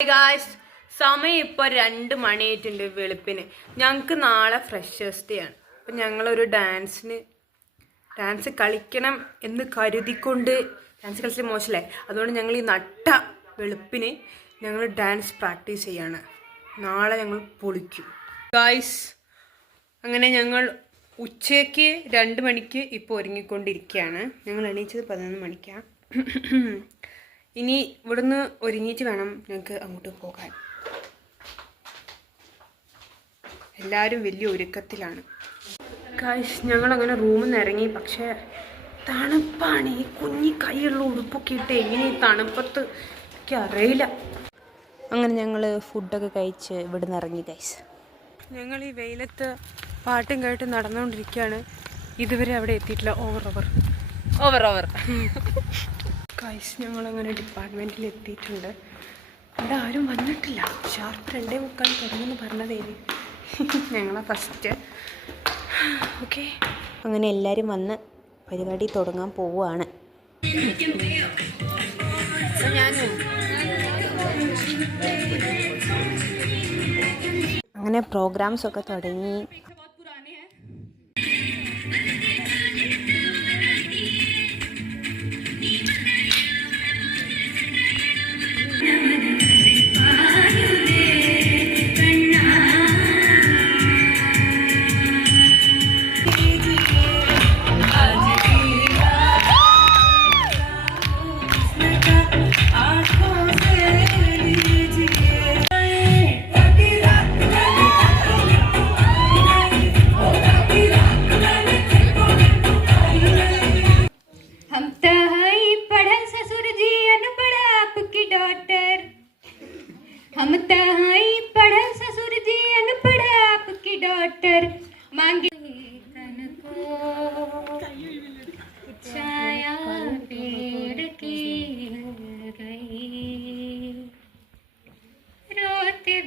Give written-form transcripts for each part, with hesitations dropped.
Guys, സമയം ഇപ്പോൾ 2 മണിയായിട്ടുണ്ട് വെളുപ്പിന്. ഞങ്ങൾക്ക് നാളെ ഫ്രഷേഴ്സ് ഡേ ആണ്. അപ്പം ഞങ്ങളൊരു ഡാൻസ് കളിക്കണം എന്ന് കരുതിക്കൊണ്ട് ഡാൻസ് കളിച്ചിട്ട് മോശമല്ലേ, അതുകൊണ്ട് ഞങ്ങൾ ഈ നട്ട വെളുപ്പിന് ഞങ്ങൾ ഡാൻസ് പ്രാക്ടീസ് ചെയ്യാണ്. നാളെ ഞങ്ങൾ പൊളിക്കും ഗായ്സ്. അങ്ങനെ ഞങ്ങൾ ഉച്ചയ്ക്ക് 2 മണിക്ക് ഇപ്പോൾ ഒരുങ്ങിക്കൊണ്ടിരിക്കുകയാണ്. ഞങ്ങൾ എണീച്ചത് 11 മണിക്കാണ്. ഇനി ഇവിടുന്ന് ഒരുങ്ങിയിട്ട് വേണം ഞങ്ങൾക്ക് അങ്ങോട്ട് പോകാൻ. എല്ലാവരും വലിയ ഒരുക്കത്തിലാണ് ഗായ്സ്. ഞങ്ങളങ്ങനെ റൂമിൽ നിന്ന് ഇറങ്ങി. പക്ഷേ തണുപ്പാണ്. ഈ കുഞ്ഞി കൈയുള്ള ഉടുപ്പൊക്കെ ഇട്ട് എങ്ങനെ ഈ തണുപ്പത്ത് എനിക്ക് അറിയില്ല. അങ്ങനെ ഞങ്ങൾ ഫുഡൊക്കെ കഴിച്ച് ഇവിടുന്ന് ഇറങ്ങി ഗൈസ്. ഞങ്ങൾ ഈ വെയിലത്ത് പാട്ടും കേട്ട് നടന്നുകൊണ്ടിരിക്കുകയാണ്. ഇതുവരെ അവിടെ എത്തിയിട്ടില്ല. ഓവർ ഗൈസ്, ഞങ്ങളങ്ങനെ ഡിപ്പാർട്ട്മെൻറ്റിൽ എത്തിയിട്ടുണ്ട്. ഇവിടെ ആരും വന്നിട്ടില്ല. ഷാർപ്പ് 2:45 തുടങ്ങുമെന്ന് പറഞ്ഞതേന്. ഞങ്ങളാ ഫസ്റ്റ്. ഓക്കെ, അങ്ങനെ എല്ലാവരും വന്ന് പരിപാടി തുടങ്ങാൻ പോവുകയാണ്. അങ്ങനെ പ്രോഗ്രാംസൊക്കെ തുടങ്ങി.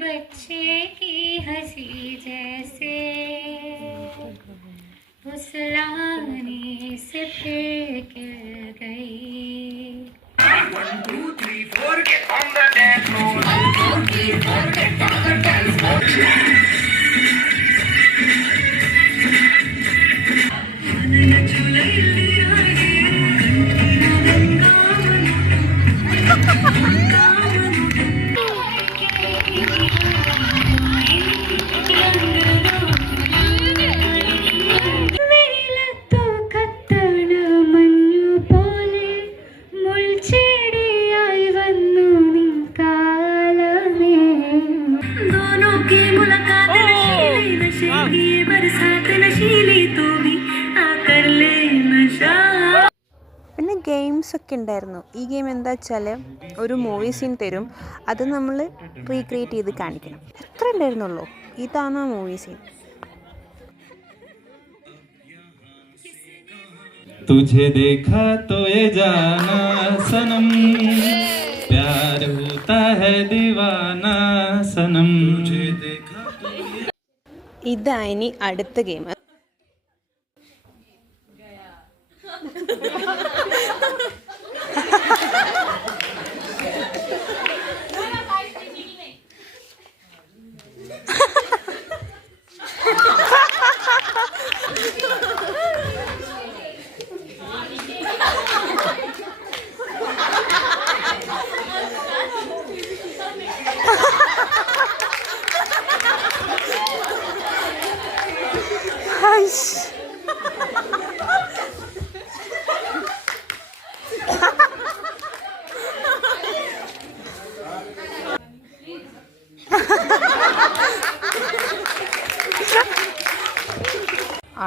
बच्चे की हंसी जैसे फुसलाने से फिर गिर गई. 1 2 3 4 get on the dance floor. 1 2 3 4 get on the dance floor. പിന്നെ ഗെയിംസൊക്കെ ഉണ്ടായിരുന്നു. ഈ ഗെയിം എന്താ വെച്ചാൽ ഒരു മൂവി സീൻ തരും, അത് നമ്മൾ റീക്രിയേറ്റ് ചെയ്ത് കാണിക്കണം. എത്ര ഉണ്ടായിരുന്നുള്ളൂ. ഇതാണ് ആ മൂവി സീൻ. तुझे देखा तो ये जाना सनम प्यार होता है दीवाना सनम. ഇതായിനി അടുത്ത ഗെയിം.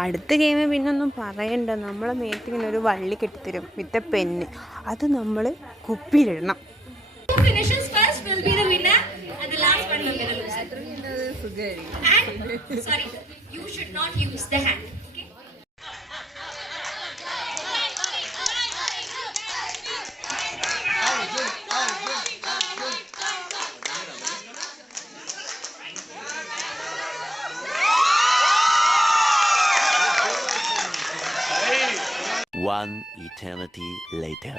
അടുത്ത ഗെയിം പിന്നൊന്നും പറയണ്ട. നമ്മളെ മേത്തിങ്ങനെ ഒരു വള്ളി കെട്ടിത്തരും വിത്ത് എ പെന്ന്. അത് നമ്മൾ കുപ്പിയിലിടണം. One eternity later.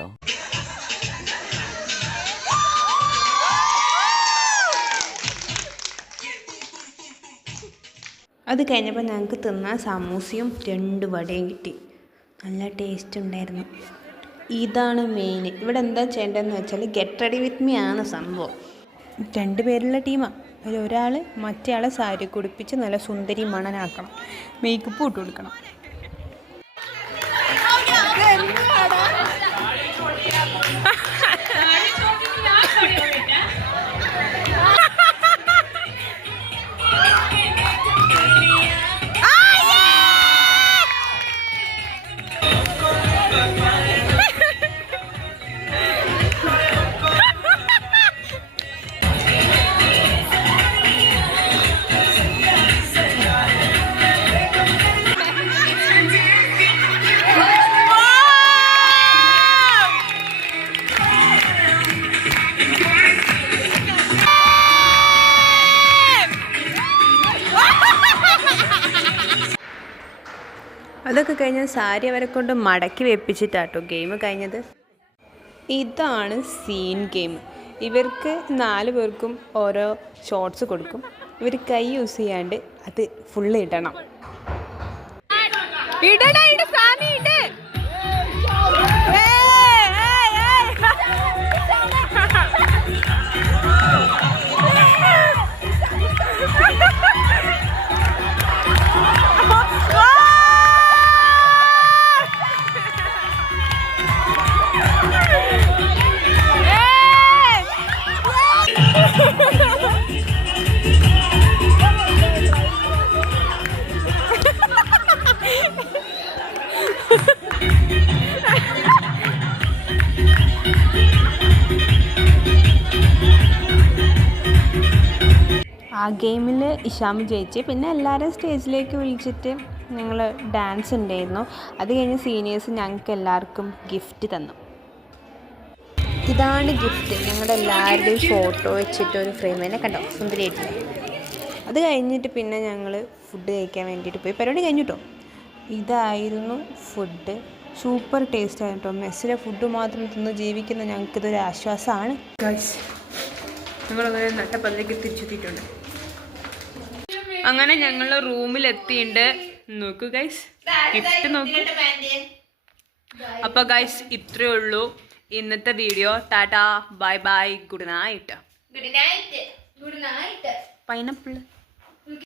അത് കഴിഞ്ഞപ്പോൾ ഞങ്ങൾക്ക് തിന്നാൻ സമൂസയും 2 വടയും കിട്ടി. നല്ല ടേസ്റ്റ് ഉണ്ടായിരുന്നു. ഇതാണ് മെയിൻ. ഇവിടെ എന്താ ചെയ്യേണ്ടതെന്ന് വെച്ചാൽ ഗെറ്റ് റെഡി വിത്ത് മീ ആണ് സംഭവം. 2 പേരുള്ള ടീമാണ്. അതിൽ ഒരാൾ മറ്റേ ആളെ സാരി കുടിപ്പിച്ച് നല്ല സുന്ദരി മണനാക്കണം, മേക്കപ്പ് ഇട്ട് കൊടുക്കണം. അതൊക്കെ കഴിഞ്ഞ് സാരി അവരെ കൊണ്ട് മടക്കി വെപ്പിച്ചിട്ടാട്ടോ ഗെയിം കഴിഞ്ഞത്. ഇതാണ് സീൻ ഗെയിം. ഇവർക്ക് 4 പേർക്കും ഓരോ ഷോട്ട്സ് കൊടുക്കും. ഇവർ കൈ യൂസ് ചെയ്യാണ്ട് അത് ഫുള്ള് ഇടണം. ആ ഗെയിമിൽ ഇഷാമ് ജയിച്ച്. പിന്നെ എല്ലാവരും സ്റ്റേജിലേക്ക് വിളിച്ചിട്ട് ഞങ്ങൾ ഡാൻസ് ഉണ്ടായിരുന്നു. അത് കഴിഞ്ഞ് സീനിയേഴ്സ് ഞങ്ങൾക്ക് എല്ലാവർക്കും ഗിഫ്റ്റ് തന്നു. ഇതാണ് ഗിഫ്റ്റ്. ഞങ്ങളുടെ എല്ലാവരുടെയും ഫോട്ടോ വെച്ചിട്ട് ഒരു ഫ്രെയിം തന്നെ കണ്ടോ, സുന്ദരിയായിട്ടില്ല. അത് കഴിഞ്ഞിട്ട് പിന്നെ ഞങ്ങൾ ഫുഡ് കഴിക്കാൻ വേണ്ടിയിട്ട് പോയി. പരിപാടി കഴിഞ്ഞിട്ടോ. ഇതായിരുന്നു ഫുഡ്. സൂപ്പർ ടേസ്റ്റ് ആയിരുന്നു കേട്ടോ. മെസ്സിലെ ഫുഡ് മാത്രം തിന്ന് ജീവിക്കുന്ന ഞങ്ങൾക്കിതൊരു ആശ്വാസമാണ്. ഗൈസ്, ഞങ്ങളങ്ങനെ നട്ടപ്പതിലേക്ക് തിരിച്ചെത്തിയിട്ടുണ്ട്. അങ്ങനെ ഞങ്ങൾ റൂമിലെത്തിയിട്ടുണ്ട്. നോക്കൂ ഗൈസ്, ഗിഫ്റ്റ് നോക്കൂ. അപ്പോൾ ഗൈസ് ഇത്രയേ ഉള്ളൂ ഇന്നത്തെ video. Tata, bye bye, good night. Pineapple